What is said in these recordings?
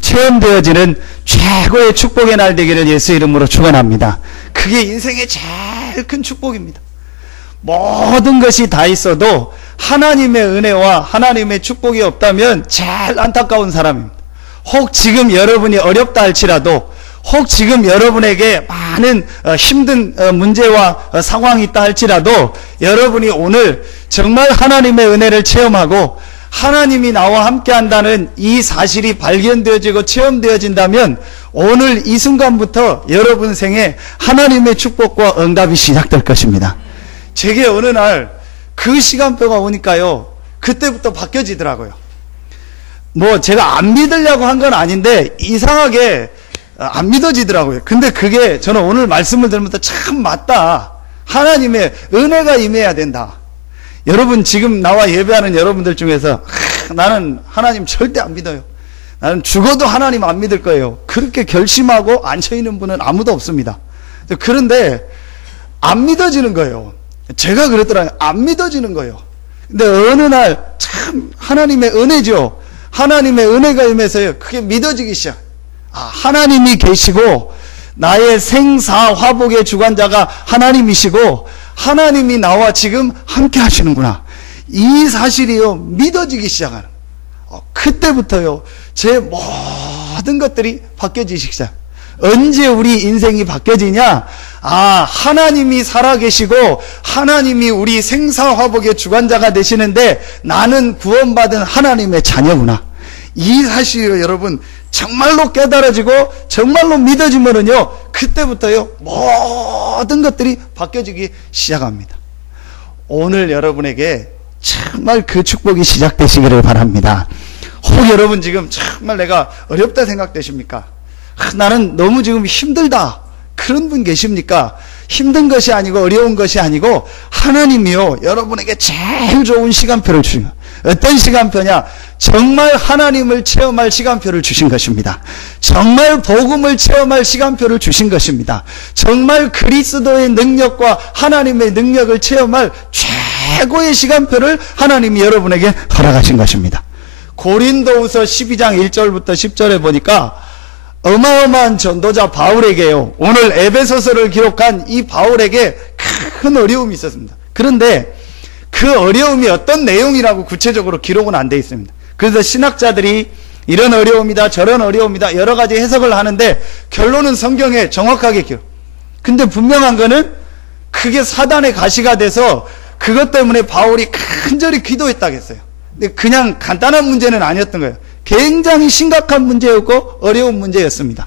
체험되어지는 최고의 축복의 날 되기를 예수 이름으로 축원합니다. 그게 인생의 제일 큰 축복입니다. 모든 것이 다 있어도 하나님의 은혜와 하나님의 축복이 없다면 제일 안타까운 사람입니다. 혹 지금 여러분이 어렵다 할지라도, 혹 지금 여러분에게 많은 힘든 문제와 상황이 있다 할지라도, 여러분이 오늘 정말 하나님의 은혜를 체험하고 하나님이 나와 함께 한다는 이 사실이 발견되어지고 체험되어진다면 오늘 이 순간부터 여러분 생에 하나님의 축복과 응답이 시작될 것입니다. 제게 어느 날 그 시간표가 오니까요, 그때부터 바뀌어지더라고요. 뭐 제가 안 믿으려고 한 건 아닌데 이상하게 안 믿어지더라고요. 근데 그게 저는 오늘 말씀을 들으면서 참 맞다. 하나님의 은혜가 임해야 된다. 여러분 지금 나와 예배하는 여러분들 중에서 나는 하나님 절대 안 믿어요. 나는 죽어도 하나님 안 믿을 거예요. 그렇게 결심하고 앉아있는 분은 아무도 없습니다. 그런데 안 믿어지는 거예요. 제가 그랬더라고요. 안 믿어지는 거예요. 근데 어느 날 참 하나님의 은혜죠. 하나님의 은혜가 임해서요, 그게 믿어지기 시작. 하나님이 계시고 나의 생사화복의 주관자가 하나님이시고 하나님이 나와 지금 함께 하시는구나. 이 사실이요, 믿어지기 시작하는. 그때부터요, 제 모든 것들이 바뀌어지기 시작. 언제 우리 인생이 바뀌어지냐? 하나님이 살아계시고 하나님이 우리 생사화복의 주관자가 되시는데 나는 구원받은 하나님의 자녀구나. 이 사실이 여러분 정말로 깨달아지고 정말로 믿어지면은요, 그때부터요 모든 것들이 바뀌어지기 시작합니다. 오늘 여러분에게 정말 그 축복이 시작되시기를 바랍니다. 혹 여러분 지금 정말 내가 어렵다 생각되십니까? 나는 너무 지금 힘들다, 그런 분 계십니까? 힘든 것이 아니고 어려운 것이 아니고 하나님이요, 여러분에게 제일 좋은 시간표를 주신 거예요. 어떤 시간표냐? 정말 하나님을 체험할 시간표를 주신 것입니다. 정말 복음을 체험할 시간표를 주신 것입니다. 정말 그리스도의 능력과 하나님의 능력을 체험할 최고의 시간표를 하나님이 여러분에게 허락하신 것입니다. 고린도후서 12장 1절부터 10절에 보니까 어마어마한 전도자 바울에게요, 오늘 에베소서를 기록한 이 바울에게 큰 어려움이 있었습니다. 그런데 그 어려움이 어떤 내용이라고 구체적으로 기록은 안 돼 있습니다. 그래서 신학자들이 이런 어려움이다 저런 어려움이다 여러 가지 해석을 하는데 결론은 성경에 정확하게 기록. 근데 분명한 거는 그게 사단의 가시가 돼서 그것 때문에 바울이 간절히 기도했다고 했어요. 근데 그냥 간단한 문제는 아니었던 거예요. 굉장히 심각한 문제였고 어려운 문제였습니다.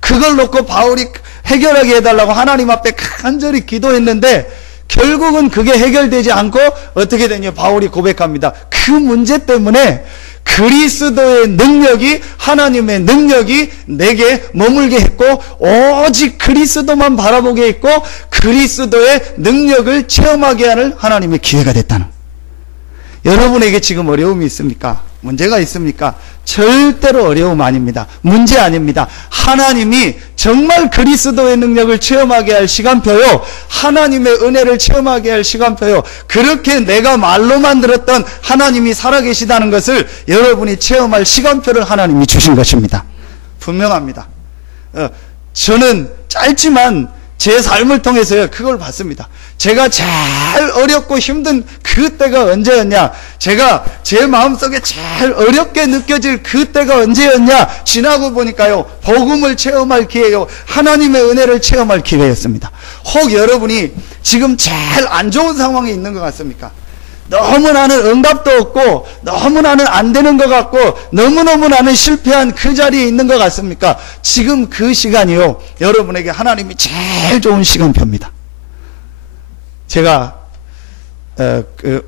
그걸 놓고 바울이 해결하게 해달라고 하나님 앞에 간절히 기도했는데 결국은 그게 해결되지 않고 어떻게 되냐, 바울이 고백합니다. 그 문제 때문에 그리스도의 능력이, 하나님의 능력이 내게 머물게 했고 오직 그리스도만 바라보게 했고 그리스도의 능력을 체험하게 하는 하나님의 기회가 됐다는. 여러분에게 지금 어려움이 있습니까? 문제가 있습니까? 절대로 어려움 아닙니다. 문제 아닙니다. 하나님이 정말 그리스도의 능력을 체험하게 할 시간표요, 하나님의 은혜를 체험하게 할 시간표요, 그렇게 내가 말로만 들었던 하나님이 살아계시다는 것을 여러분이 체험할 시간표를 하나님이 주신 것입니다. 분명합니다. 저는 짧지만 제 삶을 통해서요, 그걸 봤습니다. 제가 제일 어렵고 힘든 그때가 언제였냐? 제가 제 마음속에 제일 어렵게 느껴질 그때가 언제였냐? 지나고 보니까요, 복음을 체험할 기회요, 하나님의 은혜를 체험할 기회였습니다. 혹 여러분이 지금 제일 안 좋은 상황에 있는 것 같습니까? 너무 나는 응답도 없고 너무 나는 안 되는 것 같고 너무너무 나는 실패한 그 자리에 있는 것 같습니까? 지금 그 시간이요, 여러분에게 하나님이 제일 좋은 시간표입니다. 제가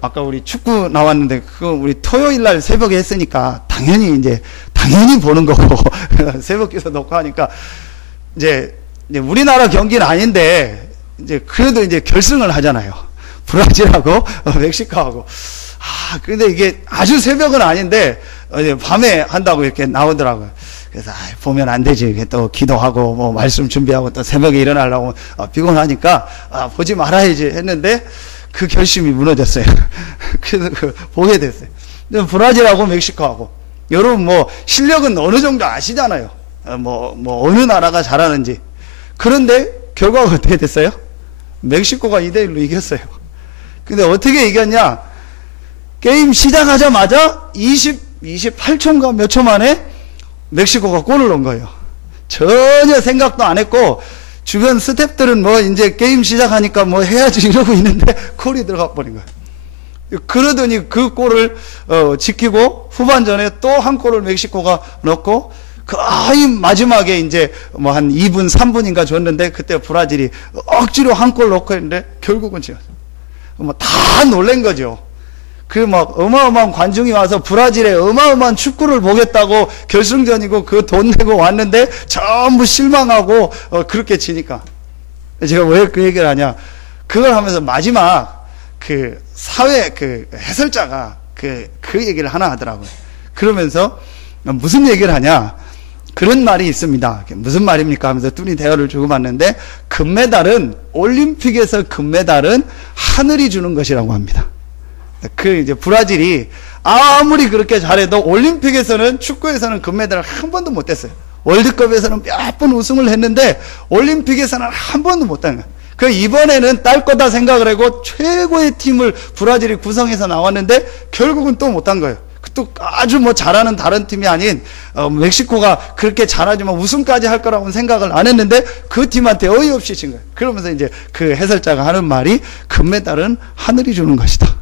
아까 우리 축구 나왔는데 그거 우리 토요일날 새벽에 했으니까 당연히 보는 거고 새벽 기사 놓고 하니까 이제 우리나라 경기는 아닌데 이제 그래도 이제 결승을 하잖아요. 브라질하고 멕시코하고. 근데 이게 아주 새벽은 아닌데 밤에 한다고 이렇게 나오더라고요. 그래서 보면 안 되지. 또 기도하고 뭐 말씀 준비하고 또 새벽에 일어나려고 피곤하니까 보지 말아야지 했는데 그 결심이 무너졌어요. 그래서 보게 됐어요. 브라질하고 멕시코하고 여러분 뭐 실력은 어느 정도 아시잖아요. 어느 나라가 잘하는지. 그런데 결과가 어떻게 됐어요? 멕시코가 2대1로 이겼어요. 근데 어떻게 이겼냐? 게임 시작하자마자 28초인가 몇 초 만에 멕시코가 골을 넣은 거예요. 전혀 생각도 안 했고, 주변 스태프들은 이제 게임 시작하니까 해야지 이러고 있는데 골이 들어가 버린 거예요. 그러더니 그 골을 지키고 후반전에 또 한 골을 멕시코가 넣고, 거의 마지막에 이제 한 2분, 3분인가 줬는데, 그때 브라질이 억지로 한 골 넣고 했는데, 결국은 지금 다 놀란 거죠. 어마어마한 관중이 와서 브라질의 어마어마한 축구를 보겠다고 결승전이고 그 돈 내고 왔는데, 전부 실망하고, 그렇게 치니까. 제가 왜 그 얘기를 하냐. 그걸 하면서 마지막, 사회, 해설자가 그 얘기를 하나 하더라고요. 그러면서, 무슨 얘기를 하냐. 그런 말이 있습니다. 무슨 말입니까? 하면서 둘이 대화를 주고받는데, 올림픽에서 금메달은 하늘이 주는 것이라고 합니다. 이제 브라질이 아무리 그렇게 잘해도 올림픽에서는, 축구에서는 금메달을 한 번도 못 땄어요. 월드컵에서는 몇 번 우승을 했는데, 올림픽에서는 한 번도 못 딴 거예요. 이번에는 딸 거다 생각을 하고 최고의 팀을 브라질이 구성해서 나왔는데, 결국은 또 못 딴 거예요. 또 아주 잘하는 다른 팀이 아닌 멕시코가 그렇게 잘하지만 우승까지 할 거라고는 생각을 안 했는데 그 팀한테 어이없이 진 거예요. 그러면서 이제 그 해설자가 하는 말이 금메달은 하늘이 주는 것이다.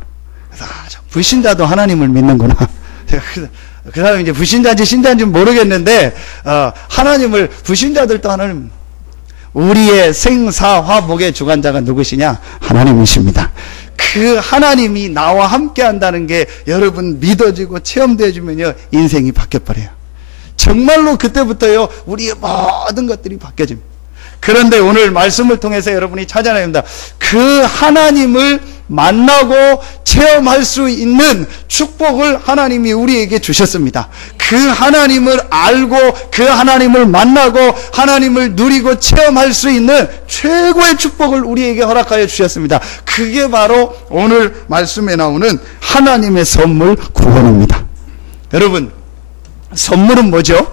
그래서 불신자도 하나님을 믿는구나. 그 사람이 이제 불신자인지 신자인지 모르겠는데 하나님을, 불신자들도 하나님, 우리의 생사화복의 주관자가 누구시냐? 하나님이십니다. 그 하나님이 나와 함께 한다는 게 여러분 믿어지고 체험되어지면요, 인생이 바뀌어버려요. 정말로 그때부터요, 우리의 모든 것들이 바뀌어집니다. 그런데 오늘 말씀을 통해서 여러분이 찾아내야 합니다. 그 하나님을 만나고 체험할 수 있는 축복을 하나님이 우리에게 주셨습니다. 그 하나님을 알고 그 하나님을 만나고 하나님을 누리고 체험할 수 있는 최고의 축복을 우리에게 허락하여 주셨습니다. 그게 바로 오늘 말씀에 나오는 하나님의 선물 구원입니다. 여러분, 선물은 뭐죠?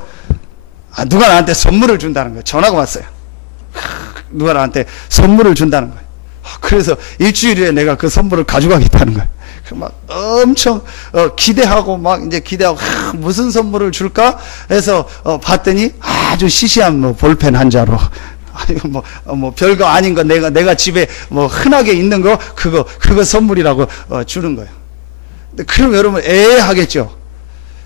누가 나한테 선물을 준다는 거예요. 전화가 왔어요. 누가 나한테 선물을 준다는 거예요. 그래서 일주일에 내가 그 선물을 가져가겠다는 거예요. 막 엄청 기대하고 이제 기대하고 무슨 선물을 줄까 해서 봤더니 아주 시시한 볼펜 한 자로, 아니 별거 아닌 거, 내가 집에 흔하게 있는 거 그거 선물이라고 주는 거예요. 그럼 여러분 하겠죠.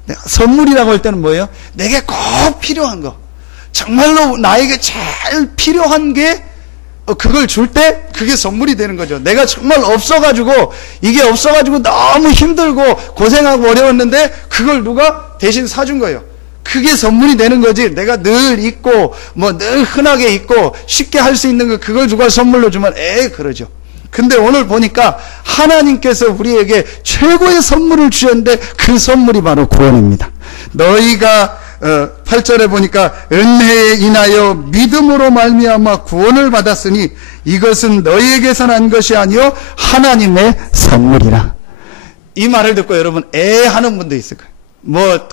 선물이라고 할 때는 뭐예요? 내게 꼭 필요한 거, 정말로 나에게 제일 필요한 게 그걸 줄 때 그게 선물이 되는 거죠. 내가 정말 이게 없어가지고 너무 힘들고 고생하고 어려웠는데 그걸 누가 대신 사준 거예요. 그게 선물이 되는 거지. 내가 늘 있고 늘 흔하게 있고 쉽게 할 수 있는 거, 그걸 누가 선물로 주면 그러죠. 근데 오늘 보니까 하나님께서 우리에게 최고의 선물을 주셨는데 그 선물이 바로 구원입니다. 너희가 8절에 보니까 은혜에 인하여 믿음으로 말미암아 구원을 받았으니 이것은 너희에게서 난 것이 아니요 하나님의 선물이라. 이 말을 듣고 여러분 하는 분도 있을 거예요.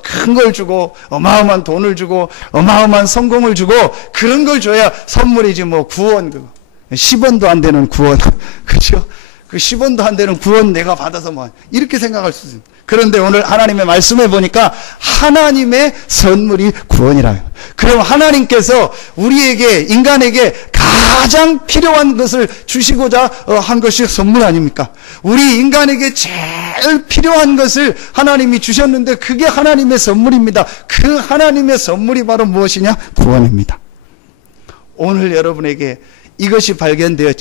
큰 걸 주고 어마어마한 돈을 주고 어마어마한 성공을 주고 그런 걸 줘야 선물이지, 구원, 그거 10원도 안 되는 구원, 그렇죠? 그 10원도 안 되는 구원 내가 받아서 이렇게 생각할 수 있습니다. 그런데 오늘 하나님의 말씀해 보니까 하나님의 선물이 구원이라요. 그럼 하나님께서 우리에게, 인간에게 가장 필요한 것을 주시고자 한 것이 선물 아닙니까? 우리 인간에게 제일 필요한 것을 하나님이 주셨는데 그게 하나님의 선물입니다. 그 하나님의 선물이 바로 무엇이냐? 구원입니다. 오늘 여러분에게 이것이 발견되어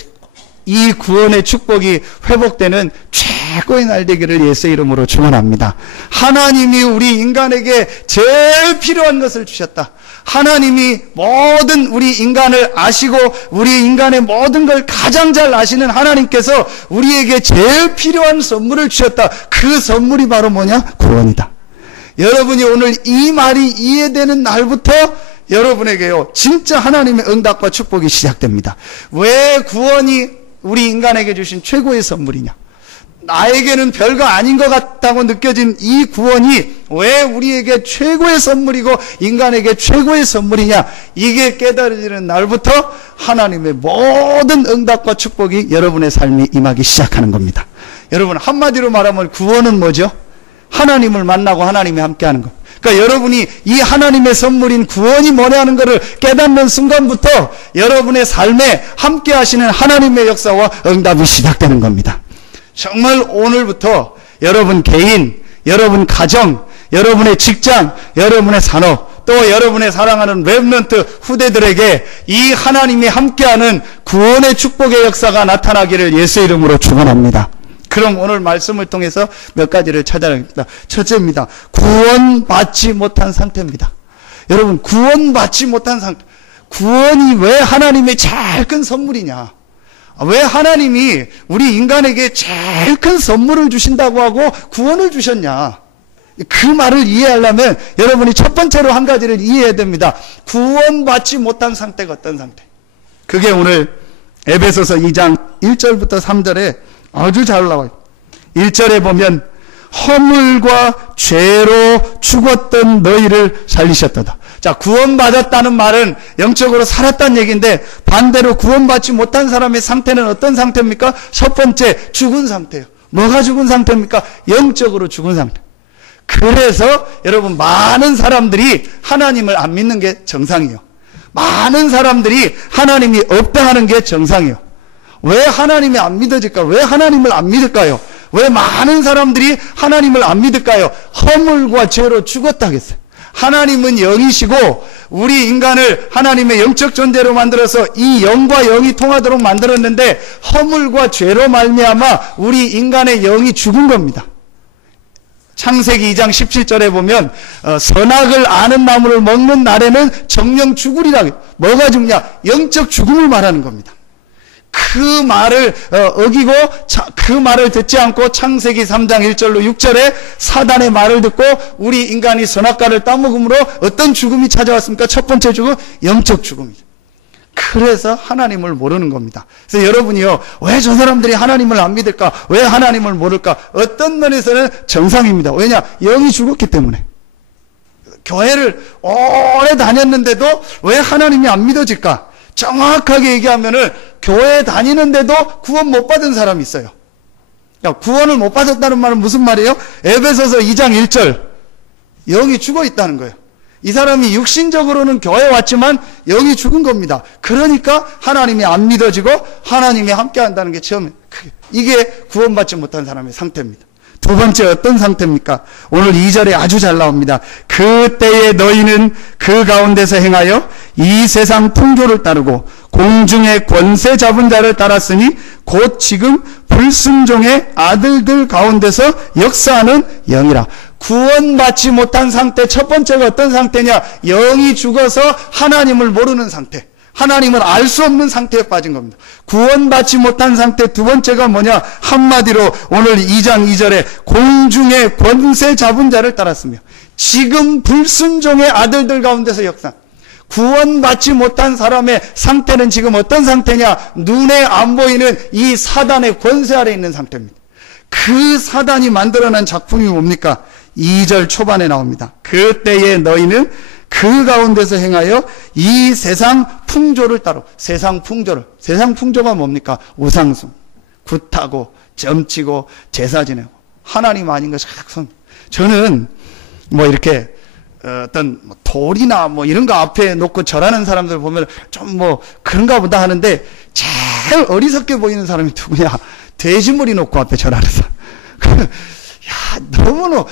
이 구원의 축복이 회복되는 최고의 날 되기를 예수의 이름으로 축원합니다. 하나님이 우리 인간에게 제일 필요한 것을 주셨다. 하나님이 모든 우리 인간을 아시고 우리 인간의 모든 걸 가장 잘 아시는 하나님께서 우리에게 제일 필요한 선물을 주셨다. 그 선물이 바로 뭐냐? 구원이다. 여러분이 오늘 이 말이 이해되는 날부터 여러분에게요, 진짜 하나님의 응답과 축복이 시작됩니다. 왜 구원이 우리 인간에게 주신 최고의 선물이냐? 나에게는 별거 아닌 것 같다고 느껴진 이 구원이 왜 우리에게 최고의 선물이고 인간에게 최고의 선물이냐, 이게 깨달아지는 날부터 하나님의 모든 응답과 축복이 여러분의 삶에 임하기 시작하는 겁니다. 여러분, 한마디로 말하면 구원은 뭐죠? 하나님을 만나고 하나님이 함께하는 것. 그러니까 여러분이 이 하나님의 선물인 구원이 뭐냐는 것을 깨닫는 순간부터 여러분의 삶에 함께하시는 하나님의 역사와 응답이 시작되는 겁니다. 정말 오늘부터 여러분 개인, 여러분 가정, 여러분의 직장, 여러분의 산업, 또 여러분의 사랑하는 렘넌트 후대들에게 이 하나님이 함께하는 구원의 축복의 역사가 나타나기를 예수 이름으로 축원합니다. 그럼 오늘 말씀을 통해서 몇 가지를 찾아냅니다. 첫째입니다. 구원받지 못한 상태입니다. 여러분, 구원받지 못한 상태. 구원이 왜 하나님의 제일 큰 선물이냐? 왜 하나님이 우리 인간에게 제일 큰 선물을 주신다고 하고 구원을 주셨냐? 그 말을 이해하려면 여러분이 첫 번째로 한 가지를 이해해야 됩니다. 구원받지 못한 상태가 어떤 상태? 그게 오늘 에베소서 2장 1절부터 3절에 아주 잘 나와요. 1절에 보면 허물과 죄로 죽었던 너희를 살리셨도다. 자, 구원받았다는 말은 영적으로 살았다는 얘기인데, 반대로 구원받지 못한 사람의 상태는 어떤 상태입니까? 첫 번째, 죽은 상태예요. 뭐가 죽은 상태입니까? 영적으로 죽은 상태. 그래서 여러분, 많은 사람들이 하나님을 안 믿는 게 정상이에요. 많은 사람들이 하나님이 없다 하는 게 정상이에요. 왜 하나님이 안 믿어질까? 왜 하나님을 안 믿을까요? 왜 많은 사람들이 하나님을 안 믿을까요? 허물과 죄로 죽었다 했어요. 하나님은 영이시고 우리 인간을 하나님의 영적 존재로 만들어서 이 영과 영이 통하도록 만들었는데, 허물과 죄로 말미암아 우리 인간의 영이 죽은 겁니다. 창세기 2장 17절에 보면 선악을 아는 나무를 먹는 날에는 정령 죽으리라. 뭐가 죽냐? 영적 죽음을 말하는 겁니다. 그 말을 어기고 그 말을 듣지 않고 창세기 3장 1절로 6절에 사단의 말을 듣고 우리 인간이 선악과를 따먹음으로 어떤 죽음이 찾아왔습니까? 첫 번째 죽음, 영적 죽음이죠. 그래서 하나님을 모르는 겁니다. 그래서 여러분이요, 왜 저 사람들이 하나님을 안 믿을까? 왜 하나님을 모를까? 어떤 면에서는 정상입니다. 왜냐? 영이 죽었기 때문에. 교회를 오래 다녔는데도 왜 하나님이 안 믿어질까? 정확하게 얘기하면은 교회 다니는데도 구원 못 받은 사람이 있어요. 구원을 못 받았다는 말은 무슨 말이에요? 에베소서 2장 1절. 영이 죽어 있다는 거예요. 이 사람이 육신적으로는 교회에 왔지만 영이 죽은 겁니다. 그러니까 하나님이 안 믿어지고 하나님이 함께 한다는 게 처음에, 이게 구원받지 못한 사람의 상태입니다. 두 번째 어떤 상태입니까? 오늘 2절에 아주 잘 나옵니다. 그때에 너희는 그 가운데서 행하여 이 세상 풍조를 따르고 공중의 권세 잡은 자를 따랐으니 곧 지금 불순종의 아들들 가운데서 역사하는 영이라. 구원받지 못한 상태, 첫 번째가 어떤 상태냐? 영이 죽어서 하나님을 모르는 상태, 하나님을 알 수 없는 상태에 빠진 겁니다. 구원받지 못한 상태 두 번째가 뭐냐? 한마디로 오늘 2장 2절에 공중의 권세 잡은 자를 따랐으며 지금 불순종의 아들들 가운데서 역사. 구원받지 못한 사람의 상태는 지금 어떤 상태냐? 눈에 안 보이는 이 사단의 권세 아래 있는 상태입니다. 그 사단이 만들어낸 작품이 뭡니까? 2절 초반에 나옵니다. 그때에 너희는 그 가운데서 행하여 이 세상 풍조를 따로. 세상 풍조가 뭡니까? 우상숭, 굿하고 점치고 제사 지내고 하나님 아닌 것이 각성. 저는 뭐 이렇게 어떤 돌이나 뭐 이런 거 앞에 놓고 절하는 사람들 보면 좀 뭐 그런가 보다 하는데, 제일 어리석게 보이는 사람이 누구냐? 돼지머리 놓고 앞에 절하는 사람. 야, 너무너무,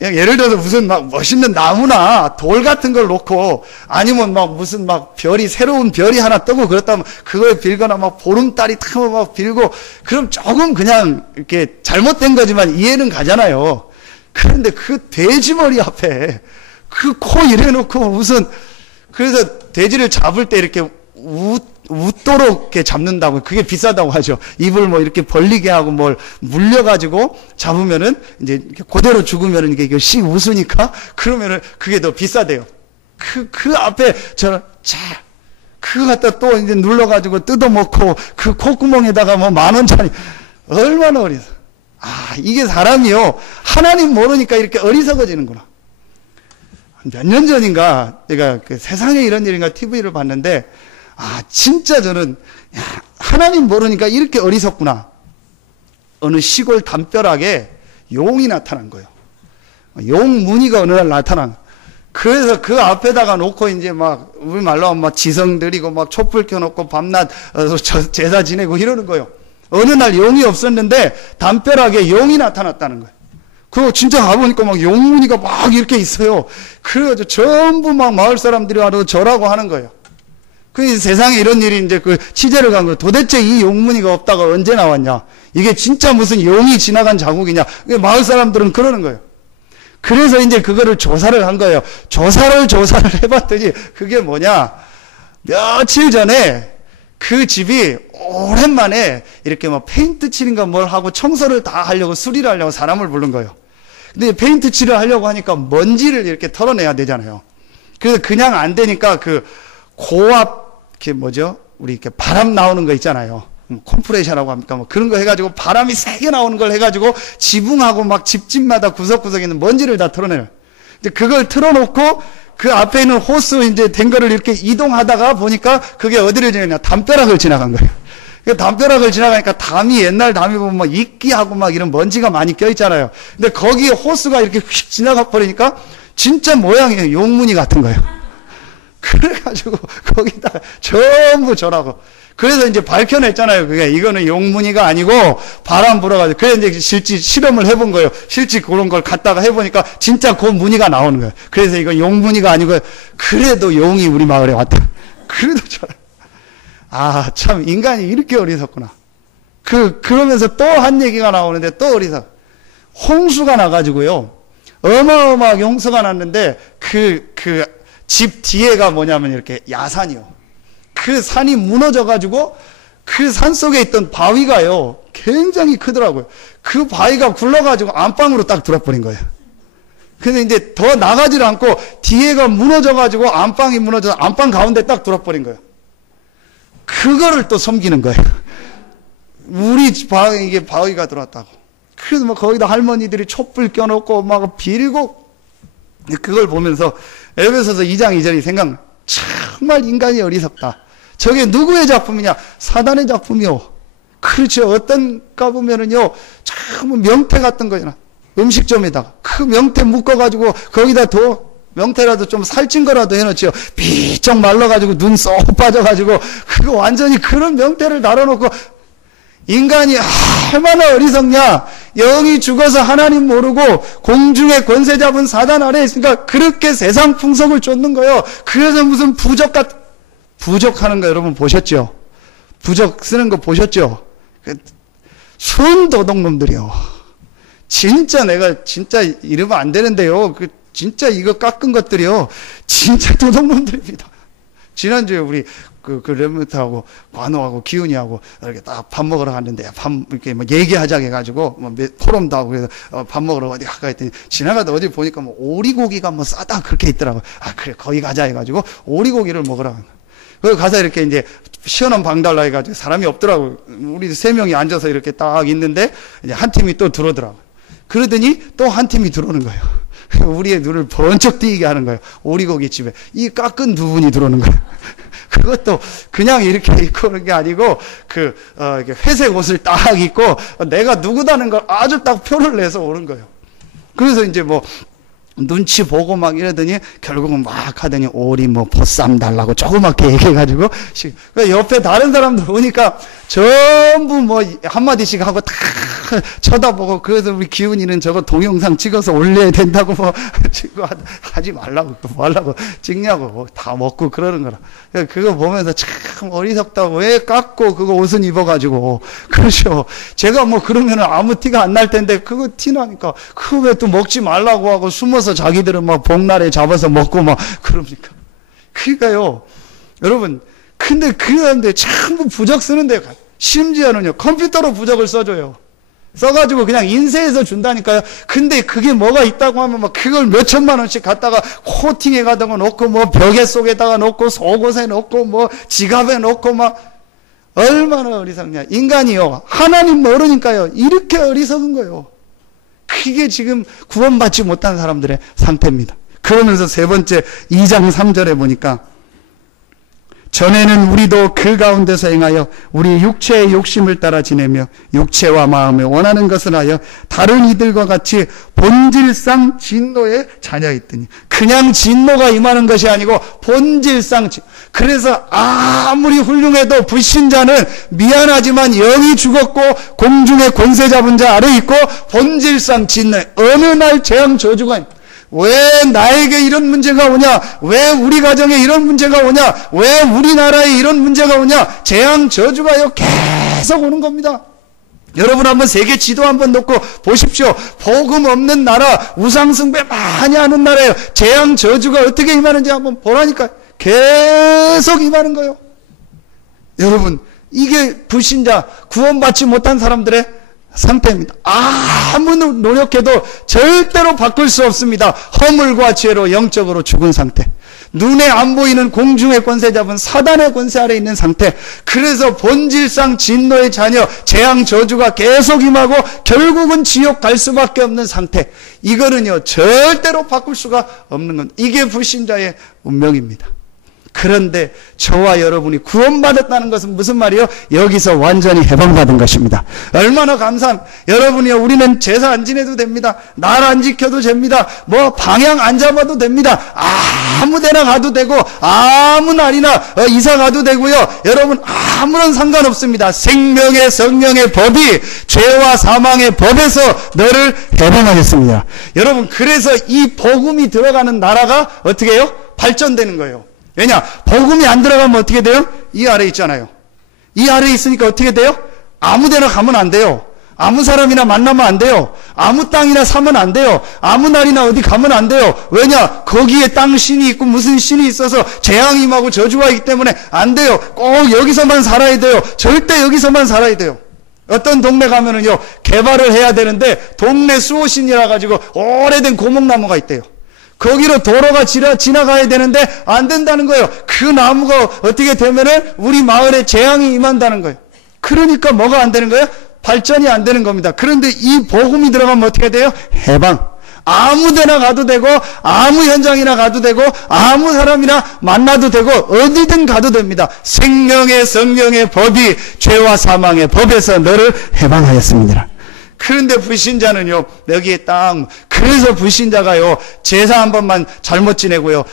예를 들어서 무슨 막 멋있는 나무나 돌 같은 걸 놓고, 아니면 막 무슨 막 별이, 새로운 별이 하나 뜨고 그렇다면 그걸 빌거나 막 보름달이 타고 막 빌고, 그럼 조금 그냥 이렇게 잘못된 거지만 이해는 가잖아요. 그런데 그 돼지머리 앞에 그 코 이래 놓고 무슨, 그래서 돼지를 잡을 때 이렇게 웃도록 이렇게 잡는다고, 그게 비싸다고 하죠. 입을 뭐 이렇게 벌리게 하고 뭘 물려가지고 잡으면은 이제 이렇게 그대로 죽으면은 이게 씩 웃으니까, 그러면은 그게 더 비싸대요. 그 앞에 그거 갖다 또 이제 눌러가지고 뜯어먹고 그 콧구멍에다가 뭐 10,000원짜리, 얼마나 어리서. 아, 이게 사람이요. 하나님 모르니까 이렇게 어리석어지는구나. 몇 년 전인가, 제가 그 세상에 이런 일인가 TV를 봤는데, 아, 진짜 저는, 야, 하나님 모르니까 이렇게 어리석구나. 어느 시골 담벼락에 용이 나타난 거예요. 용 무늬가 어느 날 나타난. 그래서 그 앞에다가 놓고 이제 막, 우리 말로 하면 막 지성 드리고 막 촛불 켜놓고 밤낮 제사 지내고 이러는 거예요. 어느 날 용이 없었는데 담벼락에 용이 나타났다는 거예요. 그리고 진짜 가보니까 막 용무늬가 막 이렇게 있어요. 그래가지고 전부 막 마을 사람들이 와도 절하고 하는 거예요. 그 세상에 이런 일이 이제 그 취재를 간 거예요. 도대체 이 용무늬가 없다가 언제 나왔냐? 이게 진짜 무슨 용이 지나간 자국이냐? 마을 사람들은 그러는 거예요. 그래서 이제 그거를 조사를 한 거예요. 조사를 해봤더니 그게 뭐냐? 며칠 전에 그 집이 오랜만에 이렇게 막 페인트 칠인가 뭘 하고 청소를 다 하려고 수리를 하려고 사람을 부른 거예요. 근데 페인트 칠을 하려고 하니까 먼지를 이렇게 털어내야 되잖아요. 그래서 그냥 안 되니까 그 고압, 이렇게 뭐죠? 우리 이렇게 바람 나오는 거 있잖아요. 컴프레셔라고 합니까? 뭐 그런 거 해가지고 바람이 세게 나오는 걸 해가지고 지붕하고 막 집집마다 구석구석에 있는 먼지를 다 털어내요. 이제 그걸 틀어놓고 그 앞에 있는 호스 이제 된 거를 이렇게 이동하다가 보니까 그게 어디를 지나냐? 담벼락을 지나간 거예요. 그 담벼락을 지나가니까 담이 옛날 담이 보면 막 이끼하고 막 이런 먼지가 많이 껴있잖아요. 근데 거기에 호스가 이렇게 휙 지나가 버리니까 진짜 모양이 용무늬 같은 거예요. 그래가지고 거기다 전부 절하고. 그래서 이제 밝혀냈잖아요. 그게 이거는 용무늬가 아니고 바람 불어가지고. 그래서 이제 실제 실험을 해본 거예요. 실제 그런 걸 갖다가 해보니까 진짜 그 무늬가 나오는 거예요. 그래서 이건 용무늬가 아니고 그래도 용이 우리 마을에 왔다. 그래도 절. 아, 참 인간이 이렇게 어리석구나. 그러면서 또 한 얘기가 나오는데 또 어리석. 홍수가 나가지고요. 어마어마하게 홍수가 났는데 집 뒤에가 뭐냐면 이렇게 야산이요. 그 산이 무너져가지고 그 산 속에 있던 바위가요. 굉장히 크더라고요. 그 바위가 굴러가지고 안방으로 딱 들어버린 거예요. 근데 이제 더 나가지를 않고 뒤에가 무너져가지고 안방이 무너져서 안방 가운데 딱 들어버린 거예요. 그거를 또 섬기는 거예요. 우리 이게 바위가 들어왔다고. 그래서 막 거기다 할머니들이 촛불 껴놓고 막 빌고 그걸 보면서 에베소서 2장 2절이 생각나. 정말 인간이 어리석다. 저게 누구의 작품이냐? 사단의 작품이요. 그렇죠. 어떤가 보면은요, 참 명태 같은 거잖아. 음식점에다가 그 명태 묶어가지고 거기다 명태라도 좀 살찐 거라도 해놓지요. 비쩍 말라가지고 눈 쏙 빠져가지고 그거 완전히 그런 명태를 달아놓고 인간이 얼마나 어리석냐. 영이 죽어서 하나님 모르고 공중에 권세 잡은 사단 아래에 있으니까 그렇게 세상 풍속을 쫓는 거예요. 그래서 무슨 부적하는 거 여러분 보셨죠? 부적 쓰는 거 보셨죠? 순도둑놈들이요. 진짜 내가 진짜 이러면 안 되는데요. 진짜 이거 깎은 것들이요. 진짜 도둑놈들입니다. 지난주에 우리 레몬트하고 관호하고 기훈이하고 이렇게 딱 밥 먹으러 갔는데 이렇게 뭐 얘기하자고 해가지고 뭐 포럼도 하고 그래서 밥 먹으러 어디 가까 했더니 지나가다 어디 보니까 뭐 오리고기가 뭐 싸다 그렇게 있더라고. 아 그래 거기 가자 해가지고 오리고기를 먹으러 간 거야. 거기 가서 이렇게 이제 시원한 방 달라 해가지고 사람이 없더라고. 우리 3명이 앉아서 이렇게 딱 있는데 이제 한 팀이 또 들어오더라고. 그러더니 또 한 팀이 들어오는 거예요. 우리의 눈을 번쩍 띄게 하는 거예요. 오리고기 집에 이 깎은 두 분이 들어오는 거예요. 그것도 그냥 이렇게 입고 오는 게 아니고 이렇게 회색 옷을 딱 입고 내가 누구다는 걸 아주 딱 표를 내서 오는 거예요. 그래서 이제 뭐 눈치 보고 막 이러더니 결국은 막 하더니 오리 뭐 보쌈 달라고 조그맣게 얘기해가지고 옆에 다른 사람들 오니까 전부 뭐 한마디씩 하고 다 쳐다보고 그래서 우리 기훈이는 저거 동영상 찍어서 올려야 된다고 뭐 찍고 하지 말라고 뭐 하려고 찍냐고 뭐 다 먹고 그러는 거라. 그거 보면서 참 어리석다고 왜 깎고 그거 옷은 입어가지고 그렇죠. 제가 뭐 그러면은 아무 티가 안 날 텐데 그거 티 나니까 그거 왜 또 먹지 말라고 하고 숨어서 자기들은 막 복날에 잡아서 먹고 막 그럽니까? 그러니까요, 여러분. 근데 그런데 전부 부적 쓰는데 심지어는요 컴퓨터로 부적을 써줘요. 써가지고 그냥 인쇄해서 준다니까요. 근데 그게 뭐가 있다고 하면 막 그걸 몇 천만 원씩 갖다가 코팅해 가다가 놓고 뭐 벽에 속에다가 놓고 속옷에 놓고 뭐 지갑에 놓고 막 얼마나 어리석냐. 인간이요, 하나님 모르니까요, 이렇게 어리석은 거예요. 그게 지금 구원받지 못한 사람들의 상태입니다. 그러면서 세 번째 2장 3절에 보니까, 전에는 우리도 그 가운데서 행하여 우리 육체의 욕심을 따라 지내며 육체와 마음에 원하는 것을 하여 다른 이들과 같이 본질상 진노의 자녀였더니, 그냥 진노가 임하는 것이 아니고 본질상 그래서 아무리 훌륭해도 불신자는 미안하지만 영이 죽었고 공중의 권세 잡은 자 아래 있고 본질상 진노. 어느 날 재앙 저주가, 왜 나에게 이런 문제가 오냐? 왜 우리 가정에 이런 문제가 오냐? 왜 우리나라에 이런 문제가 오냐? 재앙 저주가요 계속 오는 겁니다. 여러분 한번 세계 지도 한번 놓고 보십시오. 복음 없는 나라, 우상숭배 많이 하는 나라예요. 재앙 저주가 어떻게 임하는지 한번 보라니까. 계속 임하는 거예요. 여러분, 이게 불신자, 구원받지 못한 사람들의 상태입니다. 아무 노력해도 절대로 바꿀 수 없습니다. 허물과 죄로 영적으로 죽은 상태. 눈에 안 보이는 공중의 권세 잡은 사단의 권세 아래 있는 상태. 그래서 본질상 진노의 자녀, 재앙 저주가 계속 임하고 결국은 지옥 갈 수밖에 없는 상태. 이거는요, 절대로 바꿀 수가 없는 건, 이게 불신자의 운명입니다. 그런데 저와 여러분이 구원받았다는 것은 무슨 말이요? 여기서 완전히 해방받은 것입니다. 얼마나 감사합니다. 여러분이요, 우리는 제사 안 지내도 됩니다. 날 안 지켜도 됩니다. 뭐 방향 안 잡아도 됩니다. 아무 데나 가도 되고 아무 날이나 이사 가도 되고요. 여러분 아무런 상관없습니다. 생명의 성령의 법이 죄와 사망의 법에서 너를 해방하겠습니다. 여러분, 그래서 이 복음이 들어가는 나라가 어떻게 해요? 발전되는 거예요. 왜냐? 복음이 안 들어가면 어떻게 돼요? 이 아래 있잖아요. 이 아래 있으니까 어떻게 돼요? 아무 데나 가면 안 돼요. 아무 사람이나 만나면 안 돼요. 아무 땅이나 사면 안 돼요. 아무 날이나 어디 가면 안 돼요. 왜냐? 거기에 땅 신이 있고 무슨 신이 있어서 재앙이 임하고 저주가 있기 때문에 안 돼요. 꼭 여기서만 살아야 돼요. 절대 여기서만 살아야 돼요. 어떤 동네 가면은요, 개발을 해야 되는데 동네 수호신이라 가지고 오래된 고목나무가 있대요. 거기로 도로가 지나가야 되는데 안 된다는 거예요. 그 나무가 어떻게 되면은 우리 마을에 재앙이 임한다는 거예요. 그러니까 뭐가 안 되는 거예요? 발전이 안 되는 겁니다. 그런데 이 복음이 들어가면 어떻게 돼요? 해방. 아무 데나 가도 되고 아무 현장이나 가도 되고 아무 사람이나 만나도 되고 어디든 가도 됩니다. 생명의 성령의 법이 죄와 사망의 법에서 너를 해방하였습니다. 그런데 불신자는요, 여기에 딱, 그래서 불신자가요, 제사 한 번만 잘못 지내고요,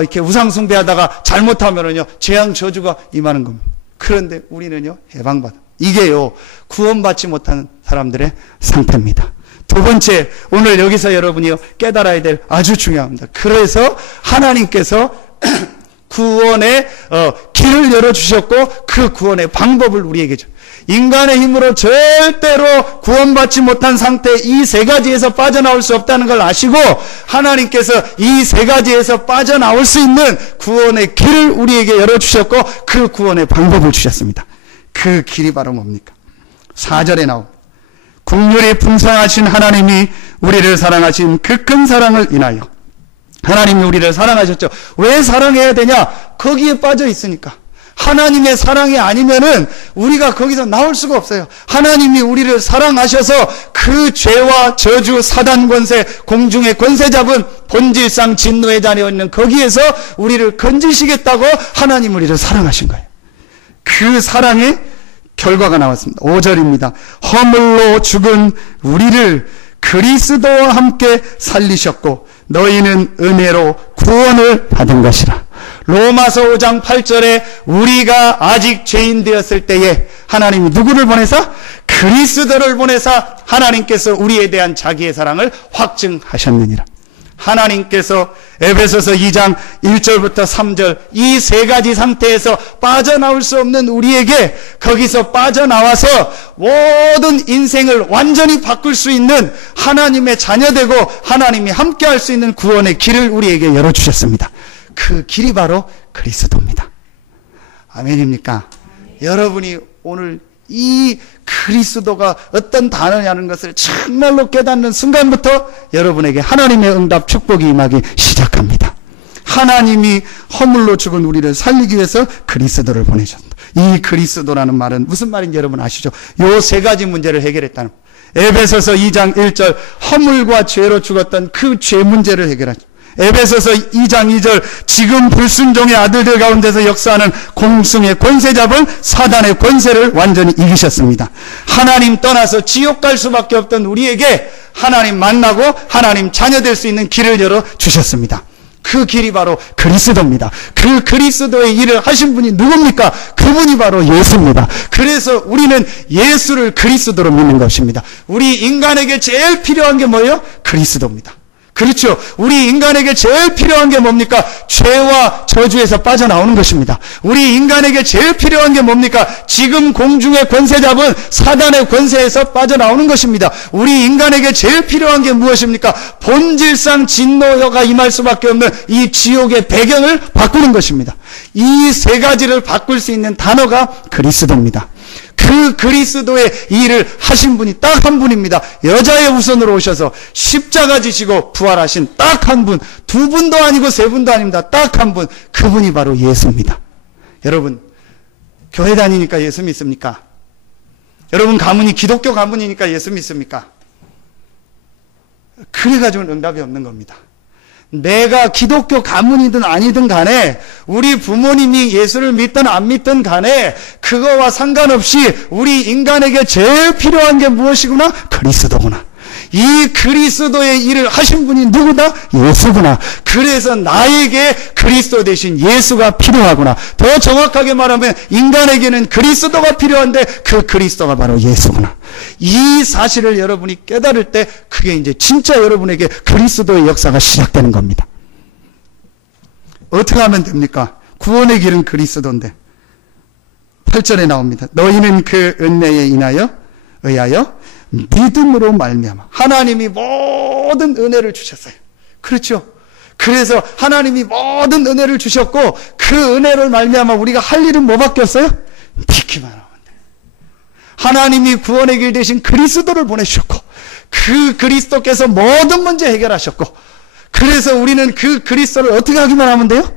이렇게 우상숭배하다가 잘못하면은요, 재앙 저주가 임하는 겁니다. 그런데 우리는요, 해방받아. 이게요, 구원받지 못하는 사람들의 상태입니다. 두 번째, 오늘 여기서 여러분이요, 깨달아야 될 아주 중요합니다. 그래서 하나님께서 구원의 길을 열어주셨고, 그 구원의 방법을 우리에게 줘. 인간의 힘으로 절대로 구원받지 못한 상태, 이 세 가지에서 빠져나올 수 없다는 걸 아시고 하나님께서 이 세 가지에서 빠져나올 수 있는 구원의 길을 우리에게 열어주셨고 그 구원의 방법을 주셨습니다. 그 길이 바로 뭡니까? 4절에 나옵니다. 국률이 풍성하신 하나님이 우리를 사랑하신 그 큰 사랑을 인하여. 하나님이 우리를 사랑하셨죠. 왜 사랑해야 되냐? 거기에 빠져 있으니까. 하나님의 사랑이 아니면은 우리가 거기서 나올 수가 없어요. 하나님이 우리를 사랑하셔서 그 죄와 저주, 사단 권세, 공중의 권세 잡은 본질상 진노의 자리에 있는 거기에서 우리를 건지시겠다고 하나님 우리를 사랑하신 거예요. 그 사랑의 결과가 나왔습니다. 5절입니다. 허물로 죽은 우리를 그리스도와 함께 살리셨고 너희는 은혜로 구원을 받은 것이라. 로마서 5장 8절에 우리가 아직 죄인 되었을 때에 하나님이 누구를 보내사? 그리스도를 보내사 하나님께서 우리에 대한 자기의 사랑을 확증하셨느니라. 하나님께서 에베소서 2장 1절부터 3절 이 세 가지 상태에서 빠져나올 수 없는 우리에게 거기서 빠져나와서 모든 인생을 완전히 바꿀 수 있는 하나님의 자녀되고 하나님이 함께할 수 있는 구원의 길을 우리에게 열어주셨습니다. 그 길이 바로 그리스도입니다. 아멘입니까? 여러분이 오늘 이 그리스도가 어떤 단어냐는 것을 정말로 깨닫는 순간부터 여러분에게 하나님의 응답 축복이 임하기 시작합니다. 하나님이 허물로 죽은 우리를 살리기 위해서 그리스도를 보내셨다. 이 그리스도라는 말은 무슨 말인지 여러분 아시죠? 요 세 가지 문제를 해결했다는 거예요. 에베소서 2장 1절 허물과 죄로 죽었던 그 죄 문제를 해결하죠. 에베소서 2장 2절 지금 불순종의 아들들 가운데서 역사하는 공승의 권세 잡은 사단의 권세를 완전히 이기셨습니다. 하나님 떠나서 지옥 갈 수밖에 없던 우리에게 하나님 만나고 하나님 자녀 될 수 있는 길을 열어 주셨습니다. 그 길이 바로 그리스도입니다. 그 그리스도의 일을 하신 분이 누굽니까? 그분이 바로 예수입니다. 그래서 우리는 예수를 그리스도로 믿는 것입니다. 우리 인간에게 제일 필요한 게 뭐예요? 그리스도입니다. 그렇죠. 우리 인간에게 제일 필요한 게 뭡니까? 죄와 저주에서 빠져나오는 것입니다. 우리 인간에게 제일 필요한 게 뭡니까? 지금 공중의 권세 잡은 사단의 권세에서 빠져나오는 것입니다. 우리 인간에게 제일 필요한 게 무엇입니까? 본질상 진노가 임할 수밖에 없는 이 지옥의 배경을 바꾸는 것입니다. 이 세 가지를 바꿀 수 있는 단어가 그리스도입니다. 그 그리스도의 일을 하신 분이 딱 한 분입니다. 여자의 후손으로 오셔서 십자가 지시고 부활하신 딱 한 분, 두 분도 아니고 세 분도 아닙니다. 딱 한 분, 그분이 바로 예수입니다. 여러분, 교회 다니니까 예수 믿습니까? 여러분 가문이 기독교 가문이니까 예수 믿습니까? 그래가지고는 응답이 없는 겁니다. 내가 기독교 가문이든 아니든 간에 우리 부모님이 예수를 믿든 안 믿든 간에 그거와 상관없이 우리 인간에게 제일 필요한 게 무엇이구나? 그리스도구나. 이 그리스도의 일을 하신 분이 누구다? 예수구나. 그래서 나에게 그리스도 대신 예수가 필요하구나. 더 정확하게 말하면 인간에게는 그리스도가 필요한데 그 그리스도가 바로 예수구나. 이 사실을 여러분이 깨달을 때 그게 이제 진짜 여러분에게 그리스도의 역사가 시작되는 겁니다. 어떻게 하면 됩니까? 구원의 길은 그리스도인데 8절에 나옵니다. 너희는 그 은혜에 의하여 믿음으로 말미암아 하나님이 모든 은혜를 주셨어요. 그렇죠? 그래서 하나님이 모든 은혜를 주셨고 그 은혜를 말미암아 우리가 할 일은 뭐밖에 없어요? 믿기만 하면 돼. 하나님이 구원의 길 대신 그리스도를 보내주셨고 그 그리스도께서 모든 문제 해결하셨고 그래서 우리는 그 그리스도를 어떻게 하기만 하면 돼요?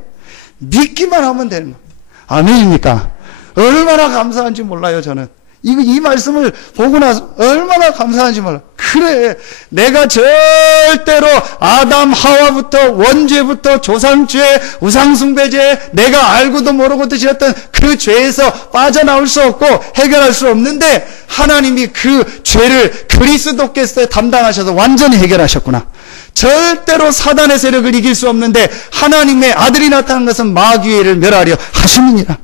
믿기만 하면 되는 거예요. 아멘입니까? 얼마나 감사한지 몰라요. 저는 이 말씀을 보고 나서 얼마나 감사한지 몰라. 그래, 내가 절대로 아담 하와부터 원죄부터 조상죄, 우상숭배죄, 내가 알고도 모르고도 지었던 그 죄에서 빠져나올 수 없고 해결할 수 없는데 하나님이 그 죄를 그리스도께서 담당하셔서 완전히 해결하셨구나. 절대로 사단의 세력을 이길 수 없는데 하나님의 아들이 나타난 것은 마귀를 멸하려 하심이니라.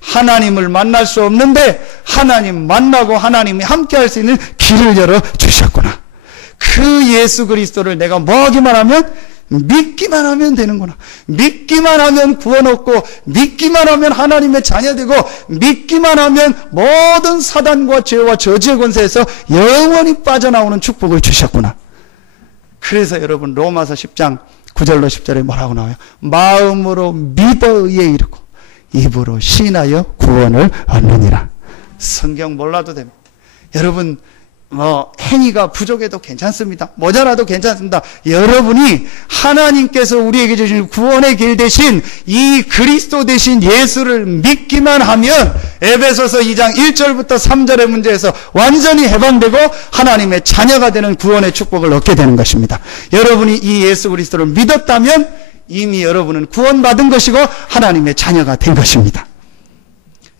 하나님을 만날 수 없는데 하나님 만나고 하나님이 함께 할 수 있는 길을 열어 주셨구나. 그 예수 그리스도를 내가 뭐 하기만 하면? 믿기만 하면 되는구나. 믿기만 하면 구원 얻고 믿기만 하면 하나님의 자녀 되고 믿기만 하면 모든 사단과 죄와 저주의 권세에서 영원히 빠져나오는 축복을 주셨구나. 그래서 여러분 로마서 10장 9절로 10절에 뭐라고 나와요? 마음으로 믿어 의에 이르고 입으로 시인하여 구원을 얻느니라. 성경 몰라도 됩니다. 여러분 행위가 부족해도 괜찮습니다. 모자라도 괜찮습니다. 여러분이 하나님께서 우리에게 주신 구원의 길 대신 이 그리스도 대신 예수를 믿기만 하면 에베소서 2장 1절부터 3절의 문제에서 완전히 해방되고 하나님의 자녀가 되는 구원의 축복을 얻게 되는 것입니다. 여러분이 이 예수 그리스도를 믿었다면 이미 여러분은 구원받은 것이고 하나님의 자녀가 된 것입니다.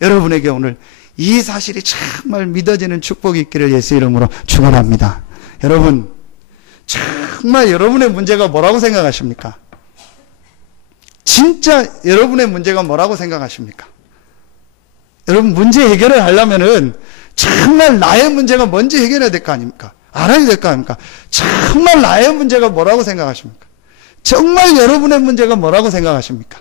여러분에게 오늘 이 사실이 정말 믿어지는 축복이 있기를 예수 이름으로 축원합니다. 여러분, 정말 여러분의 문제가 뭐라고 생각하십니까? 진짜 여러분의 문제가 뭐라고 생각하십니까? 여러분 문제 해결을 하려면은 정말 나의 문제가 뭔지 해결해야 될 거 아닙니까? 알아야 될 거 아닙니까? 정말 나의 문제가 뭐라고 생각하십니까? 정말 여러분의 문제가 뭐라고 생각하십니까?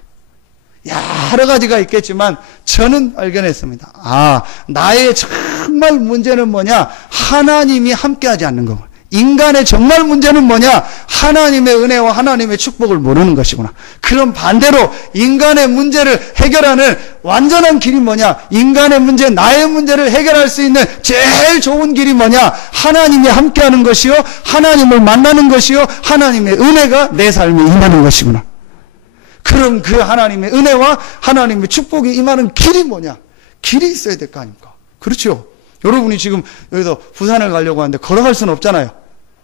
여러 가지가 있겠지만 저는 발견했습니다. 나의 정말 문제는 뭐냐? 하나님이 함께하지 않는 거구나. 인간의 정말 문제는 뭐냐? 하나님의 은혜와 하나님의 축복을 모르는 것이구나. 그럼 반대로 인간의 문제를 해결하는 완전한 길이 뭐냐? 인간의 문제, 나의 문제를 해결할 수 있는 제일 좋은 길이 뭐냐? 하나님이 함께하는 것이요, 하나님을 만나는 것이요, 하나님의 은혜가 내 삶에 임하는 것이구나. 그럼 그 하나님의 은혜와 하나님의 축복이 임하는 길이 뭐냐? 길이 있어야 될 거 아닙니까? 그렇죠? 여러분이 지금 여기서 부산을 가려고 하는데 걸어갈 수는 없잖아요.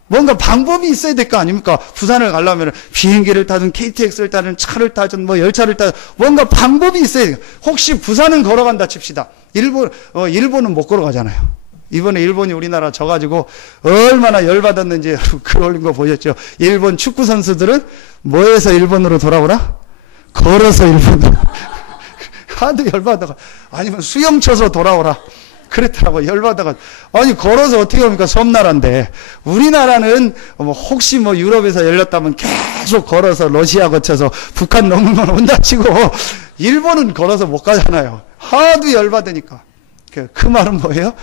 뭔가 방법이 있어야 될 거 아닙니까? 부산을 가려면 비행기를 타든 KTX를 타든 차를 타든 뭐 열차를 타든 뭔가 방법이 있어야 돼요. 혹시 부산은 걸어간다 칩시다. 일본은 못 걸어가잖아요. 이번에 일본이 우리나라 져가지고 얼마나 열받았는지 글 올린 거 보셨죠? 일본 축구 선수들은 뭐해서 일본으로 돌아오라? 걸어서 일본으로. 하도 열받아가. 아니면 수영 쳐서 돌아오라. 그랬더라고. 열받아가. 아니 걸어서 어떻게 합니까? 섬나라인데. 우리나라는 혹시 유럽에서 열렸다면 계속 걸어서 러시아 거쳐서 북한 넘으면 온다 치고 일본은 걸어서 못 가잖아요. 하도 열받으니까. 그 말은 뭐예요?